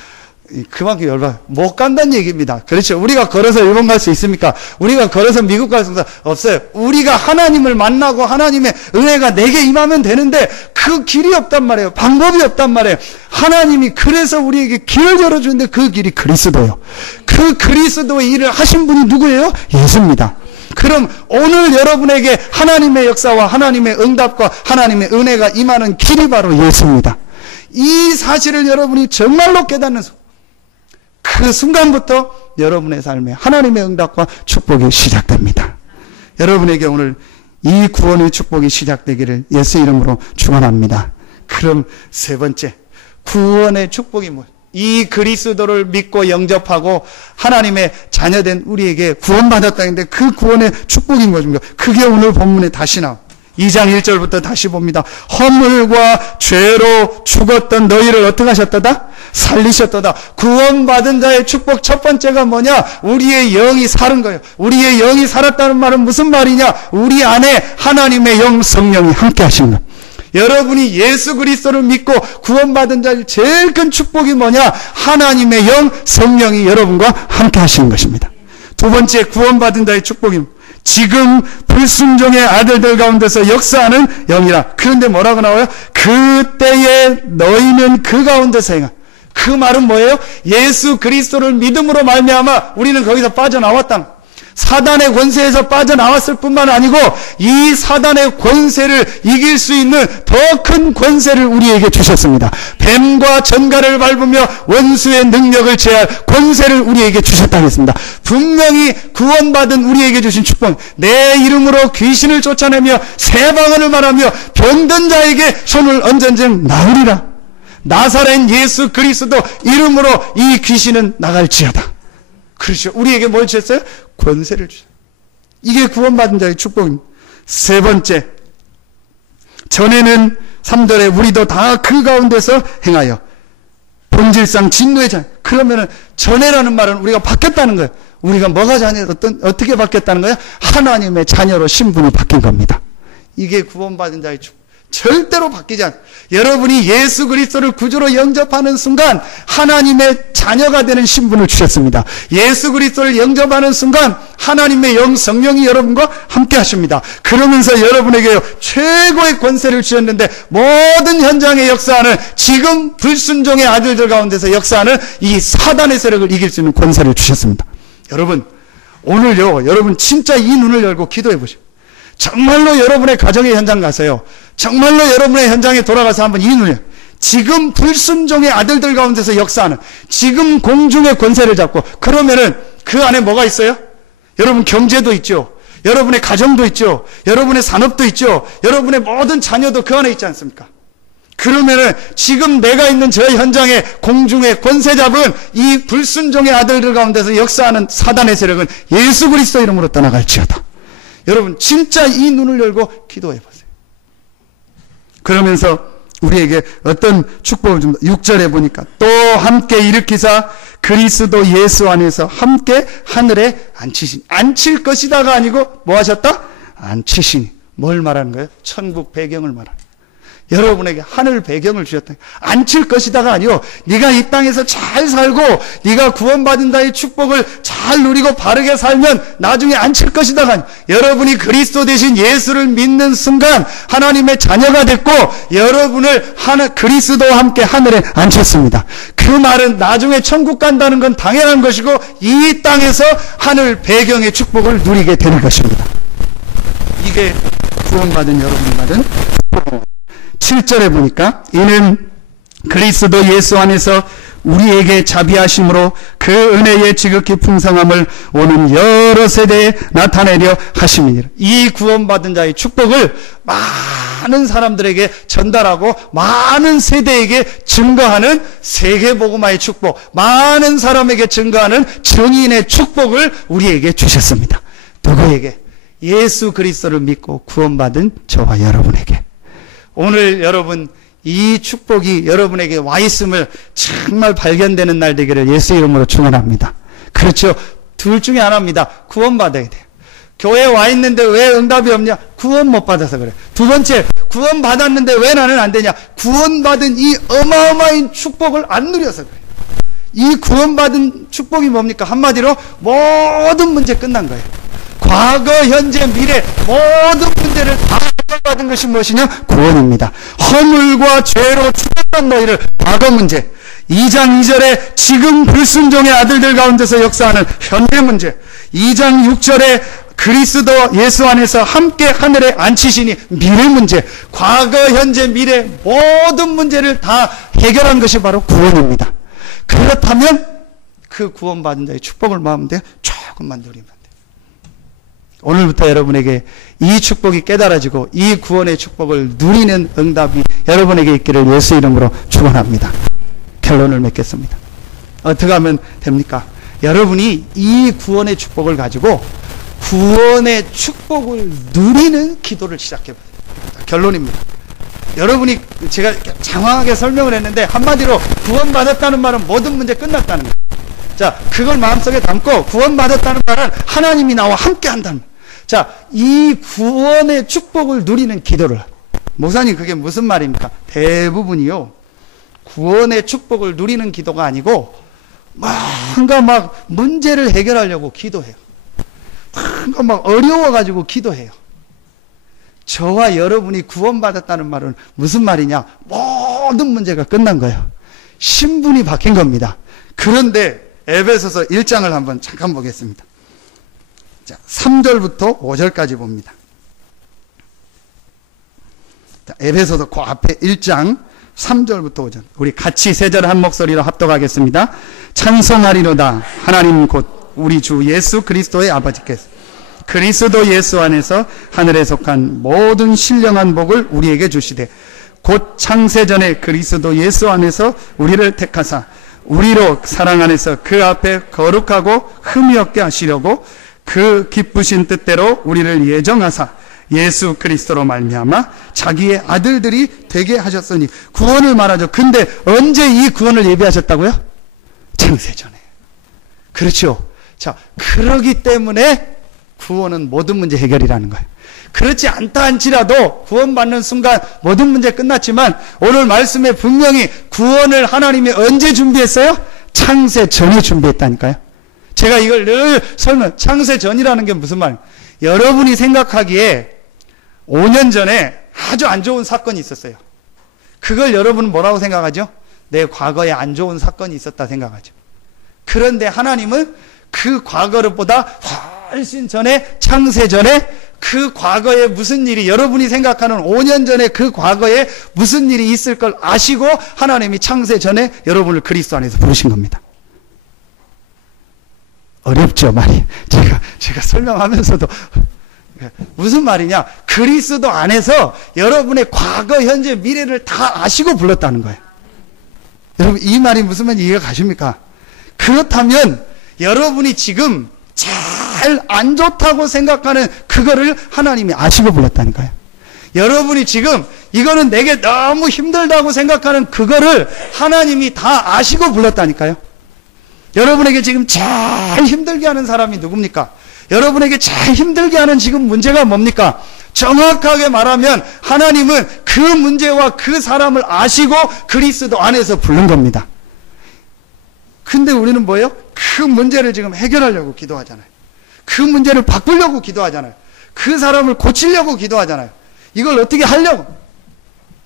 그만큼 못 간다는 얘기입니다. 그렇죠. 우리가 걸어서 일본 갈 수 있습니까? 우리가 걸어서 미국 갈 수 없어요. 우리가 하나님을 만나고 하나님의 은혜가 내게 임하면 되는데 그 길이 없단 말이에요. 방법이 없단 말이에요. 하나님이 그래서 우리에게 길을 열어주는데 그 길이 그리스도예요. 그 그리스도의 일을 하신 분이 누구예요? 예수입니다. 그럼 오늘 여러분에게 하나님의 역사와 하나님의 응답과 하나님의 은혜가 임하는 길이 바로 예수입니다. 이 사실을 여러분이 정말로 깨닫는 그 순간부터 여러분의 삶에 하나님의 응답과 축복이 시작됩니다. 여러분에게 오늘 이 구원의 축복이 시작되기를 예수 이름으로 축원합니다. 그럼 세 번째, 구원의 축복이 뭐예요? 이 그리스도를 믿고 영접하고 하나님의 자녀된 우리에게 구원받았다는데 그 구원의 축복인 것입니다. 그게 오늘 본문에 다시 나옵니다. 2장 1절부터 다시 봅니다. 허물과 죄로 죽었던 너희를 어떻게 하셨다다? 살리셨다다. 구원받은 자의 축복 첫 번째가 뭐냐? 우리의 영이 사는 거예요. 우리의 영이 살았다는 말은 무슨 말이냐? 우리 안에 하나님의 영 성령이 함께 하신 거예요. 여러분이 예수 그리스도를 믿고 구원받은 자의 제일 큰 축복이 뭐냐? 하나님의 영 성령이 여러분과 함께 하시는 것입니다. 두 번째 구원받은 자의 축복입니다. 지금 불순종의 아들들 가운데서 역사하는 영이라. 그런데 뭐라고 나와요? 그때에 너희는 그 가운데서 행한. 그 말은 뭐예요? 예수 그리스도를 믿음으로 말미암아 우리는 거기서 빠져나왔다. 사단의 권세에서 빠져나왔을 뿐만 아니고 이 사단의 권세를 이길 수 있는 더 큰 권세를 우리에게 주셨습니다. 뱀과 전갈을 밟으며 원수의 능력을 제할 권세를 우리에게 주셨다고 했습니다. 분명히 구원받은 우리에게 주신 축복. 내 이름으로 귀신을 쫓아내며 새 방언을 말하며 병든 자에게 손을 얹은즉 나으리라. 나사렛 예수 그리스도 이름으로 이 귀신은 나갈지어다. 그렇죠. 우리에게 뭘 주셨어요? 권세를 주셨어요. 이게 구원받은 자의 축복입니다. 세 번째, 전에는 3절에 우리도 다 그 가운데서 행하여 본질상 진노의 자녀. 그러면은 전에라는 말은 우리가 바뀌었다는 거예요. 우리가 뭐가 자녀, 어떻게 바뀌었다는 거예요? 하나님의 자녀로 신분이 바뀐 겁니다. 이게 구원받은 자의 축복. 절대로 바뀌지 않아요. 여러분이 예수 그리스도를 구주로 영접하는 순간 하나님의 자녀가 되는 신분을 주셨습니다. 예수 그리스도를 영접하는 순간 하나님의 영 성령이 여러분과 함께 하십니다. 그러면서 여러분에게 최고의 권세를 주셨는데 모든 현장에 역사하는 지금 불순종의 아들들 가운데서 역사하는 이 사단의 세력을 이길 수 있는 권세를 주셨습니다. 여러분 오늘요 여러분 진짜 이 눈을 열고 기도해 보십시오. 정말로 여러분의 가정의 현장 가세요. 정말로 여러분의 현장에 돌아가서 한번 이 눈을 지금 불순종의 아들들 가운데서 역사하는 지금 공중의 권세를 잡고 그러면은 그 안에 뭐가 있어요? 여러분 경제도 있죠. 여러분의 가정도 있죠. 여러분의 산업도 있죠. 여러분의 모든 자녀도 그 안에 있지 않습니까? 그러면은 지금 내가 있는 저 현장에 공중의 권세 잡은 이 불순종의 아들들 가운데서 역사하는 사단의 세력은 예수 그리스도 이름으로 떠나갈지어다. 여러분 진짜 이 눈을 열고 기도해 보세요. 그러면서 우리에게 어떤 축복을 줍니다. 6절에 보니까 또 함께 일으키사 그리스도 예수 안에서 함께 하늘에 앉히시니. 앉힐 것이다가 아니고 뭐 하셨다? 앉히시니. 뭘 말하는 거예요? 천국 배경을 말하는 거예요. 여러분에게 하늘 배경을 주셨다. 앉힐 것이다가 아니요. 네가 이 땅에서 잘 살고 네가 구원받은 자의 축복을 잘 누리고 바르게 살면 나중에 앉힐 것이다가 아니요. 여러분이 그리스도 대신 예수를 믿는 순간 하나님의 자녀가 됐고 여러분을 그리스도와 함께 하늘에 앉혔습니다. 그 말은 나중에 천국 간다는 건 당연한 것이고 이 땅에서 하늘 배경의 축복을 누리게 되는 것입니다. 이게 구원받은 여러분이 받은 축복입니다. 7절에 보니까 이는 그리스도 예수 안에서 우리에게 자비하심으로 그 은혜의 지극히 풍성함을 오는 여러 세대에 나타내려 하심이니라. 이 구원받은 자의 축복을 많은 사람들에게 전달하고 많은 세대에게 증거하는 세계복음화의 축복, 많은 사람에게 증거하는 증인의 축복을 우리에게 주셨습니다. 누구에게? 예수 그리스도를 믿고 구원받은 저와 여러분에게. 오늘 여러분 이 축복이 여러분에게 와 있음을 정말 발견되는 날 되기를 예수 이름으로 축원합니다. 그렇죠. 둘 중에 하나입니다. 구원받아야 돼요. 교회에 와 있는데 왜 응답이 없냐? 구원 못 받아서 그래. 두 번째, 구원 받았는데 왜 나는 안 되냐? 구원받은 이 어마어마한 축복을 안 누려서 그래. 이 구원받은 축복이 뭡니까? 한마디로 모든 문제 끝난 거예요. 과거, 현재, 미래 모든 문제를 다 해결받은 것이 무엇이냐? 구원입니다. 허물과 죄로 죽었던 너희를 과거 문제, 2장 2절에 지금 불순종의 아들들 가운데서 역사하는 현재 문제, 2장 6절에 그리스도 예수 안에서 함께 하늘에 앉히시니 미래 문제, 과거, 현재, 미래 모든 문제를 다 해결한 것이 바로 구원입니다. 그렇다면 그 구원받은 자의 축복을 마음대로 조금만 누리면 돼요. 오늘부터 여러분에게 이 축복이 깨달아지고 이 구원의 축복을 누리는 응답이 여러분에게 있기를 예수 이름으로 축원합니다. 결론을 맺겠습니다. 어떻게 하면 됩니까? 여러분이 이 구원의 축복을 가지고 구원의 축복을 누리는 기도를 시작해봐야 됩니다. 결론입니다. 여러분이 제가 장황하게 설명을 했는데 한마디로 구원받았다는 말은 모든 문제 끝났다는 거예요. 자, 그걸 마음속에 담고 구원받았다는 말은 하나님이 나와 함께 한다는 말. 자, 이 구원의 축복을 누리는 기도를. 목사님, 그게 무슨 말입니까? 대부분이요, 구원의 축복을 누리는 기도가 아니고 뭔가 막 문제를 해결하려고 기도해요. 뭔가 막 어려워가지고 기도해요. 저와 여러분이 구원받았다는 말은 무슨 말이냐? 모든 문제가 끝난 거예요. 신분이 바뀐 겁니다. 그런데 에베소서 1장을 한번 잠깐 보겠습니다. 자, 3절부터 5절까지 봅니다. 자, 에베소서 그 앞에 1장 3절부터 5절. 우리 같이 세 절 한 목소리로 합독하겠습니다. 찬송하리로다 하나님 곧 우리 주 예수 그리스도의 아버지께서 그리스도 예수 안에서 하늘에 속한 모든 신령한 복을 우리에게 주시되 곧 창세전에 그리스도 예수 안에서 우리를 택하사 우리로 사랑 안에서 그 앞에 거룩하고 흠이 없게 하시려고 그 기쁘신 뜻대로 우리를 예정하사 예수 그리스도로 말미암아 자기의 아들들이 되게 하셨으니 구원을 말하죠. 근데 언제 이 구원을 예비하셨다고요? 창세전에. 그렇죠. 자, 그러기 때문에 구원은 모든 문제 해결이라는 거예요. 그렇지 않다 한치라도 구원받는 순간 모든 문제 끝났지만 오늘 말씀에 분명히 구원을 하나님이 언제 준비했어요? 창세 전에 준비했다니까요. 제가 이걸 늘 창세 전이라는 게 무슨 말이에요? 여러분이 생각하기에 5년 전에 아주 안 좋은 사건이 있었어요. 그걸 여러분은 뭐라고 생각하죠? 내 과거에 안 좋은 사건이 있었다 생각하죠. 그런데 하나님은 그 과거보다 훨씬 전에, 창세 전에 그 과거에 무슨 일이, 여러분이 생각하는 5년 전에 그 과거에 무슨 일이 있을 걸 아시고 하나님이 창세 전에 여러분을 그리스도 안에서 부르신 겁니다. 어렵죠, 말이. 제가 설명하면서도 무슨 말이냐? 그리스도 안에서 여러분의 과거, 현재, 미래를 다 아시고 불렀다는 거예요. 여러분, 이 말이 무슨 말인지 이해가 가십니까? 그렇다면 여러분이 지금 잘 안 좋다고 생각하는 그거를 하나님이 아시고 불렀다니까요. 여러분이 지금 이거는 내게 너무 힘들다고 생각하는 그거를 하나님이 다 아시고 불렀다니까요. 여러분에게 지금 제일 힘들게 하는 사람이 누굽니까? 여러분에게 제일 힘들게 하는 지금 문제가 뭡니까? 정확하게 말하면 하나님은 그 문제와 그 사람을 아시고 그리스도 안에서 부른 겁니다. 근데 우리는 뭐예요? 그 문제를 지금 해결하려고 기도하잖아요. 그 문제를 바꾸려고 기도하잖아요. 그 사람을 고치려고 기도하잖아요. 이걸 어떻게 하려고?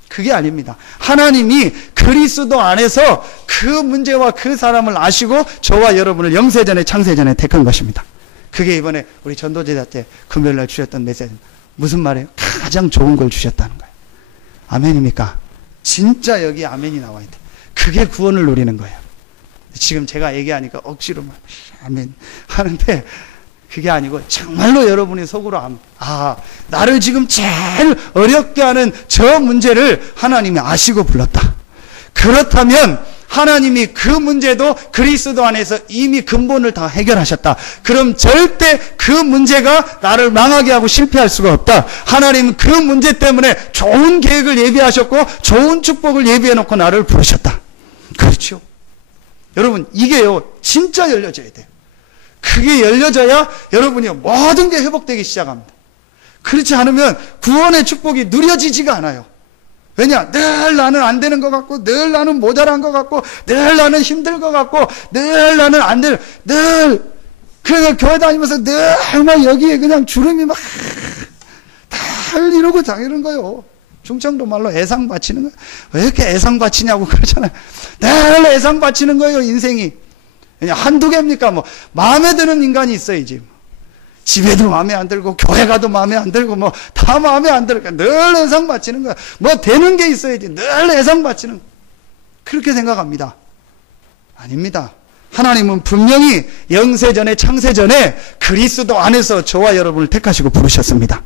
그게 아닙니다. 하나님이 그리스도 안에서 그 문제와 그 사람을 아시고 저와 여러분을 영세전에 창세전에 택한 것입니다. 그게 이번에 우리 전도제자 때 금요일날 주셨던 메시지입니다. 무슨 말이에요? 가장 좋은 걸 주셨다는 거예요. 아멘입니까? 진짜 여기 아멘이 나와 있대. 그게 구원을 누리는 거예요. 지금 제가 얘기하니까 억지로 막 아멘 하는데 그게 아니고 정말로 여러분이 속으로 나를 지금 제일 어렵게 하는 저 문제를 하나님이 아시고 불렀다. 그렇다면 하나님이 그 문제도 그리스도 안에서 이미 근본을 다 해결하셨다. 그럼 절대 그 문제가 나를 망하게 하고 실패할 수가 없다. 하나님은 그 문제 때문에 좋은 계획을 예비하셨고 좋은 축복을 예비해 놓고 나를 부르셨다. 그렇죠? 여러분, 이게요 진짜 열려져야 돼요. 그게 열려져야 여러분이 모든 게 회복되기 시작합니다. 그렇지 않으면 구원의 축복이 누려지지가 않아요. 왜냐? 늘 나는 안 되는 것 같고, 늘 나는 모자란 것 같고, 늘 나는 힘들 것 같고, 늘 나는 안 될, 늘, 그러니까 교회 다니면서 늘 막 여기에 그냥 주름이 막, 다 이러고 다니는 거예요. 충청도 말로 애상 바치는 거예요. 왜 이렇게 애상 바치냐고 그러잖아요. 늘 애상 바치는 거예요, 인생이. 그냥 한두 개입니까? 뭐, 마음에 드는 인간이 있어야지. 집에도 마음에 안 들고 교회 가도 마음에 안 들고 뭐 다 마음에 안 들으니까 늘 애상 바치는 거야. 뭐 되는 게 있어야지 늘 애상 바치는 거야. 그렇게 생각합니다. 아닙니다. 하나님은 분명히 영세전에 창세전에 그리스도 안에서 저와 여러분을 택하시고 부르셨습니다.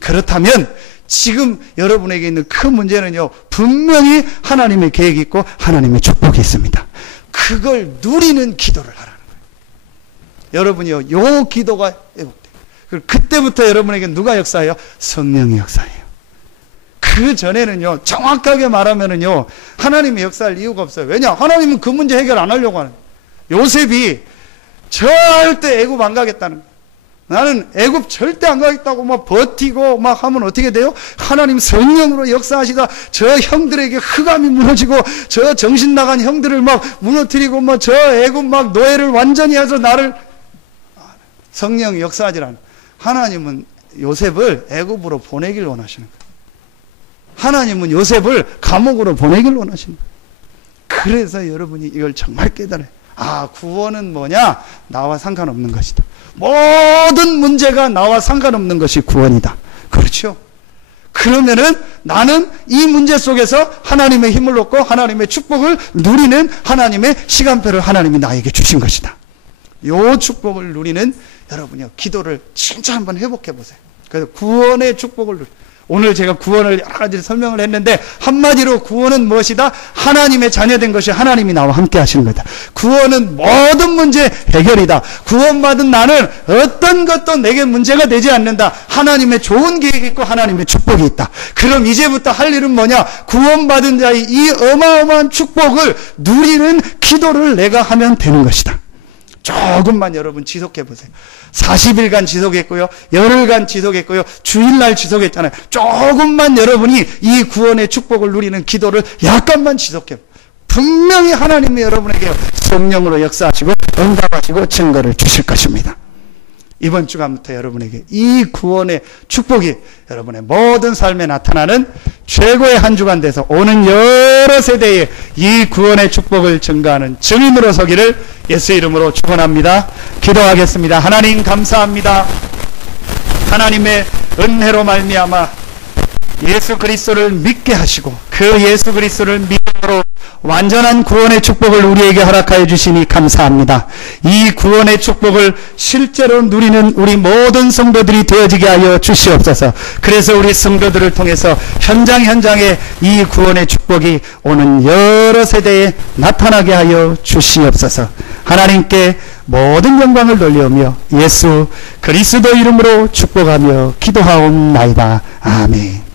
그렇다면 지금 여러분에게 있는 큰 문제는요 분명히 하나님의 계획이 있고 하나님의 축복이 있습니다. 그걸 누리는 기도를 하라는 거예요. 여러분이요, 요 기도가 회복돼요. 그때부터 여러분에게 누가 역사해요? 성령이 역사해요. 그 전에는요, 정확하게 말하면은요, 하나님이 역사할 이유가 없어요. 왜냐? 하나님은 그 문제 해결 안 하려고 하는 거예요. 요셉이 절대 애굽 안 가겠다는 거예요. 나는 애굽 절대 안 가겠다고 막 버티고 막 하면 어떻게 돼요? 하나님 성령으로 역사하시다 저 형들에게 흑암이 무너지고 저 정신 나간 형들을 막 무너뜨리고 막 저 애굽 막 노예를 완전히 해서 나를 성령이 역사하지 않아요. 하나님은 요셉을 애굽으로 보내길 원하시는 거예요. 하나님은 요셉을 감옥으로 보내길 원하시는 거예요. 그래서 여러분이 이걸 정말 깨달아요. 구원은 뭐냐? 나와 상관없는 것이다. 모든 문제가 나와 상관없는 것이 구원이다. 그렇죠? 그러면은 나는 이 문제 속에서 하나님의 힘을 얻고 하나님의 축복을 누리는 하나님의 시간표를 하나님이 나에게 주신 것이다. 이 축복을 누리는 여러분이요, 기도를 진짜 한번 회복해 보세요. 그래서 구원의 축복을 오늘 제가 구원을 여러 가지 설명을 했는데 한마디로 구원은 무엇이다? 하나님의 자녀된 것이 하나님이 나와 함께 하시는 거다. 구원은 모든 문제 해결이다. 구원받은 나는 어떤 것도 내게 문제가 되지 않는다. 하나님의 좋은 계획이 있고 하나님의 축복이 있다. 그럼 이제부터 할 일은 뭐냐? 구원받은 자의 이 어마어마한 축복을 누리는 기도를 내가 하면 되는 것이다. 조금만 여러분 지속해 보세요. 40일간 지속했고요. 열흘간 지속했고요. 주일날 지속했잖아요. 조금만 여러분이 이 구원의 축복을 누리는 기도를 약간만 지속해. 분명히 하나님이 여러분에게 성령으로 역사하시고 응답하시고 증거를 주실 것입니다. 이번 주간부터 여러분에게 이 구원의 축복이 여러분의 모든 삶에 나타나는 최고의 한 주간 돼서 오는 여러 세대에 이 구원의 축복을 증거하는 증인으로 서기를 예수 이름으로 축원합니다. 기도하겠습니다. 하나님 감사합니다. 하나님의 은혜로 말미암아 예수 그리스도를 믿게 하시고 그 예수 그리스도를 믿음으로 완전한 구원의 축복을 우리에게 허락하여 주시니 감사합니다. 이 구원의 축복을 실제로 누리는 우리 모든 성도들이 되어지게 하여 주시옵소서. 그래서 우리 성도들을 통해서 현장에 이 구원의 축복이 오는 여러 세대에 나타나게 하여 주시옵소서. 하나님께 모든 영광을 돌려오며 예수 그리스도 이름으로 축복하며 기도하옵나이다. 아멘.